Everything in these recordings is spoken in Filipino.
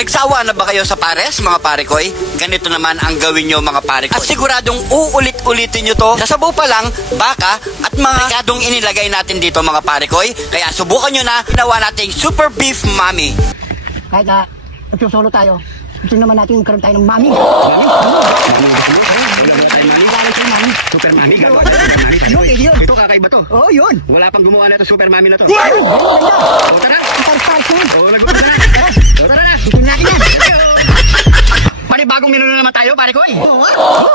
Nagsawa na ba kayo sa pares, mga pare koy? Ganito naman ang gawin nyo, mga pare koy. At siguradong uulit-ulitin nyo to. Sa sabaw pa lang, baka at mga rikadong inilagay natin dito, mga pare koy. Kaya subukan nyo na, ginawa nating Super Beef Mami. Kahit na nagsusolo tayo, gusto naman natin magkaroon tayo ng mami. Super Mami. Yun. Ito kakaiba to. Oo, yun. Wala pang gumawa na ito Super Mami na to. Ganda. Tara. Start yun. Tara na. Gusto natin yan. Panibagong menu na naman tayo, pare koy. Oo,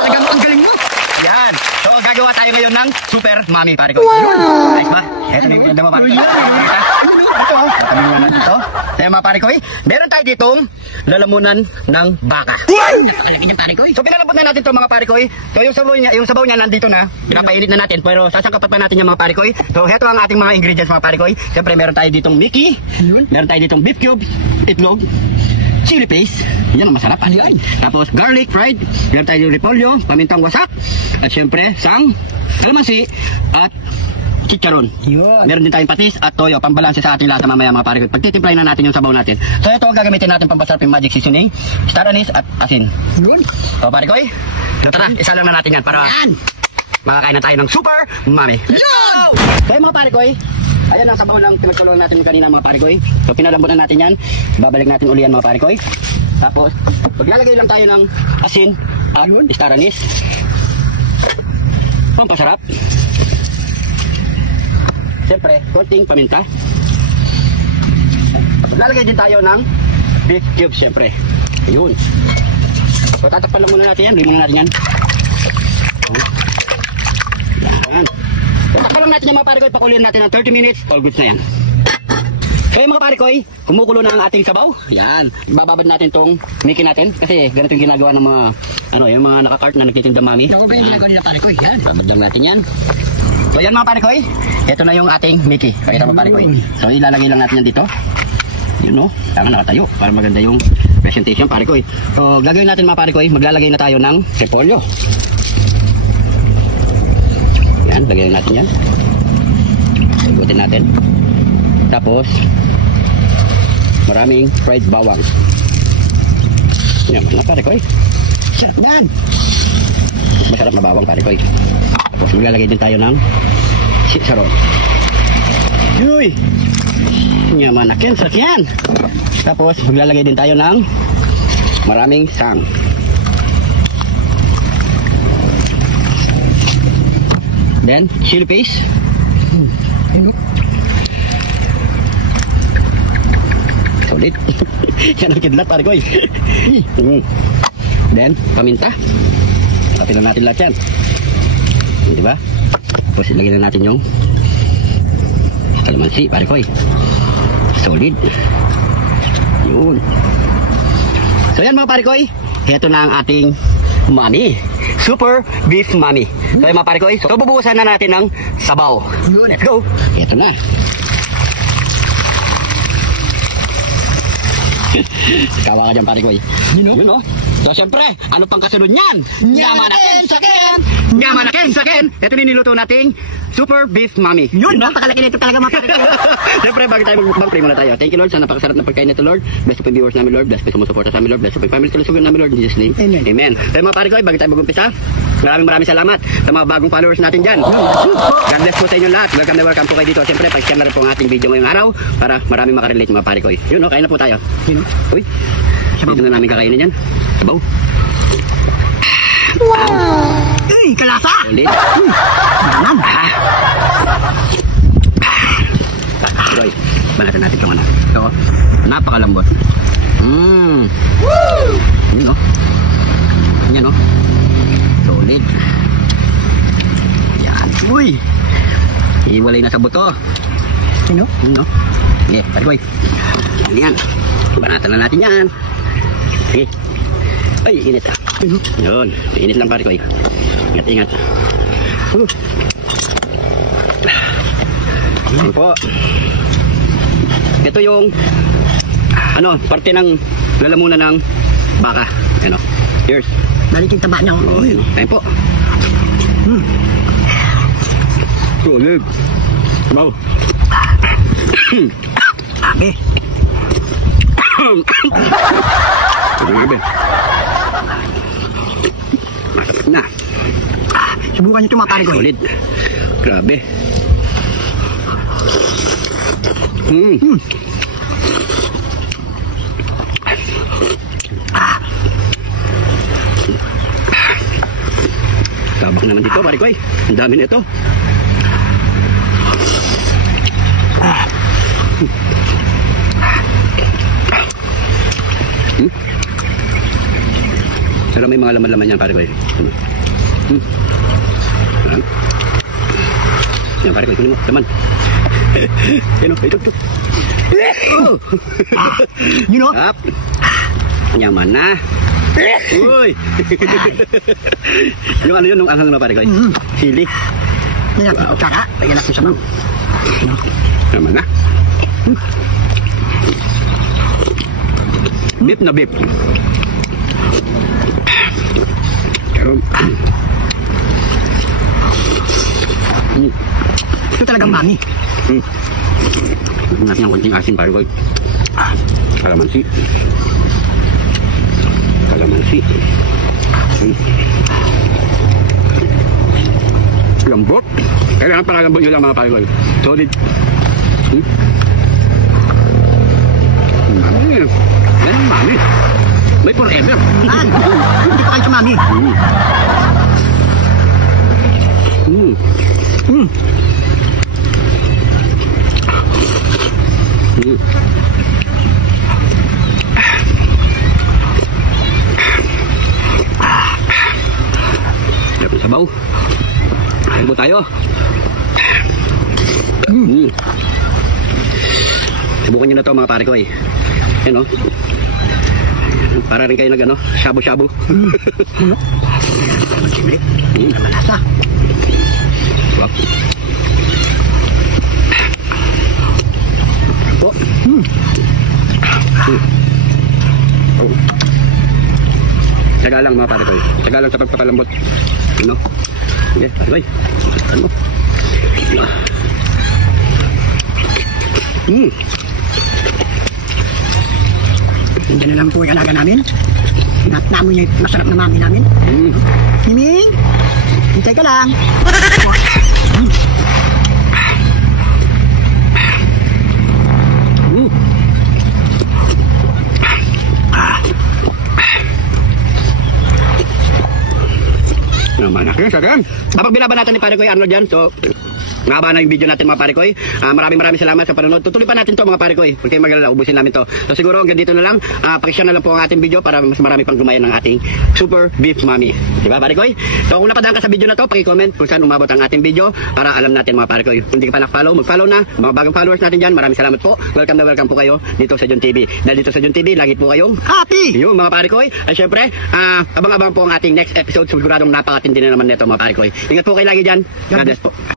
talagang ang galing mo. Yan. So, gagawa tayo ngayon ng Super Mami, pare koy. Wow. Nice ba? Ito na yung ganda mo, pare koy. Ito. Tatanong na natin ito. Kaya mga pare koy, meron tayo ditong lalamunan ng baka. Napakalaki niya, pare koy. So, pinalabot na natin ito, mga pare koy. So, yung sabaw niya nandito na. Pinapainit na natin. Pero sasangkapat pa natin yung mga pare koy. So, heto ang ating mga ingredients, mga pare koy. Siyempre, meron tayo ditong Mickey. Meron tayo ditong beef cubes, itlog, chili paste, yan ang masarap. Tapos garlic fried, meron tayo repolyo, pamintang wasak, at syempre sang kalamansi at chicharon. Meron din tayong patis at toyo, pambalanse sa ating lasa mamaya, mga pare koy. Pagtitimplahin na natin yung sabaw natin. So ito ang gagamitin natin pampasarap yung magic seasoning, star anise at asin. So pare koy, tara, isa lang na natin yan para makakain na tayo ng Super Mami. So mga pare koy, ayan ang sabaw ng pinagsaluan natin kanina, mga pare koy. So pinalambutan natin yan. Babalik natin uli yan, mga pare koy. Tapos maglalagay lang tayo ng asin at star anise, pampasarap. Siyempre, konting paminta. Maglalagay din tayo ng beef cubes, siyempre. Ayun. So tatakpan lang muna natin yan. Limon natin yan. Ayan. Tatakpan lang natin yung mga pare koy. Pakuliin natin ng 30 minutes. All goods na yan. Kaya mga pare koy, kumukulo na ang ating sabaw. Yan. Bababad natin tong Mickey natin. Kasi ganito yung ginagawa ng mga, yung mga nakakart na nagtitinda mami. Ako ba yung ginagawa nila, pare koy? Yan. Babad lang natin yan. So yan mga pare koy. Ito na yung ating Mickey. Pakita mo, pare koy. So ilalagay lang natin yan dito. Yun o. Tama, nakatayo. Para maganda yung presentation, pare koy. So gagawin natin mga pare koy. Maglalagay na tayo ng repolyo. Yan. Lagyan natin yan. Igutin natin. Tapos maraming fried bawang. Yan mga pare koy. Sarap yan. Masarap na bawang, pare koy. Tapos maglalagay din tayo ng chicharon. Uy! Yaman na kensak yan. Tapos maglalagay din tayo ng maraming sang. Then chili paste. Solid. Yan ang kidlat, pare koy. Then paminta. Tatin lang natin lahat yan. Diba? Tapos ilagay na natin yung kalamansi, pare koy. Solid. Yun. So yan mga pare koy, ito na ang ating Mami. Super Beef Mami. So yan mga pare koy, so bubuhusan na natin ng sabaw. Let's go. Ito na. Kawa ka dyan, pare koy. Yun o. So syempre, ano pang kasunod niyan? Yaman na kensaken! Yaman na kensaken! Ito niluto nating Super Beef Mami. Yun, napakalaki nito talaga, mga pare koy. Siyempre, bago tayo magbang, pray muna tayo. Thank you, Lord, sa napakasarap na pagkain nito, Lord. Bless po yung viewers namin, Lord. Bless po yung sumusuporta sa amin, Lord. Bless po yung family kalusugan namin, Lord. In Jesus' name. Amen. Amen. So mga pare koy, bago tayo mag-umpisa, maraming salamat sa mga bagong followers natin dyan. God bless po sa inyo lahat. Welcome na welcome po kayo dito. Siyempre, pag-share na rin po ang ating video ngayong araw para maraming makarelate, mga pare koy. Yun, kain na po tayo. Uy, dito na namin kakainin yan. Sabaw. Wow! Uy, kalasa! Ulit. Naman! Roy, banatan natin itong ano. Ito, napakalambot. Yun o. Yan o. Solid. Yan. Uy! Iwalay na sa buto. Yun o. Yun o. Sige, pare-boy. Yan. Banatan na natin yan. Sige. Ay, init ah. Yun. Init lang, pare-boy. Ingat-ingat. Yan po. Ito yung parte ng lalamunan ng baka. Ano? Cheers. Balik yung taba niya. Oh, yun. Ayun po. Solid. Wow. Abe. Grabe. Masarap na. Subukan nyo ito mga pare ko. Solid. Grabe. Tabak naman dito, pare ko eh. Ang dami nito. Pero may mga laman-laman yan, pare ko eh. Yan, pare ko, ikunin mo. Laman. Yan o, ito. You know? Up. Nyaman na. Uy. Yung ano yun, nung anghang na, pare ko eh. Sili. Yan, tsaka, lagyan natin sa mga. Naman na. Beef na beef. Ito talagang mami. Natin ang konting asin, pare ko. Kalamansi. Kalamansi. Lambot. Kailangan pala lambot nyo lang mga pare ko. Solid. Mami. Yan ang mami. May forever. Hindi pa kayo sa mami. Dapat sabaw. Ayan po tayo. Subukan nyo na to mga pare ko eh. Ayan o. Para rin kayo nag ano, shabu-shabu. Malasa. Wow. Oh. Oh. Taga lang mga pare ko. Taga lang sa pagpapalambot. Ano? Okay, okay. Ano? Diyan na lang po yung alaga namin. Namoy niya yung masarap na mami namin. Miming! Hintay ka lang. Naman na. Sagam. Kapag binaban natin ni Pare Koy Arnold dyan, so ngaba na yung video natin mga Pare Koy. Maraming salamat sa panonood. Tutuloy pa natin to mga Pare Koy. Huwag kayong magalala, ubusin namin to. So siguro hanggang dito na lang. Pakishare na lang po ang ating video para mas marami pang gumayan ng ating Super Beef Mami. Diba Pare Koy? So kung napadaan ka sa video na to, paki-comment kung saan umabot ang ating video para alam natin mga Pare Koy. Kung hindi ka pa nak-follow, mag-follow na. Mga bagong followers natin dyan, maraming salamat po. Welcome na welcome po kayo dito sa John TV. Dahil dito sa John TV, lagi po kayong Happy! yun mga Pare Koy. At syempre, abang-abang po ang ating next episode. Siguradong napakatindi na naman nito mga Pare Koy. Ingat po kayo lagi dyan. God bless po.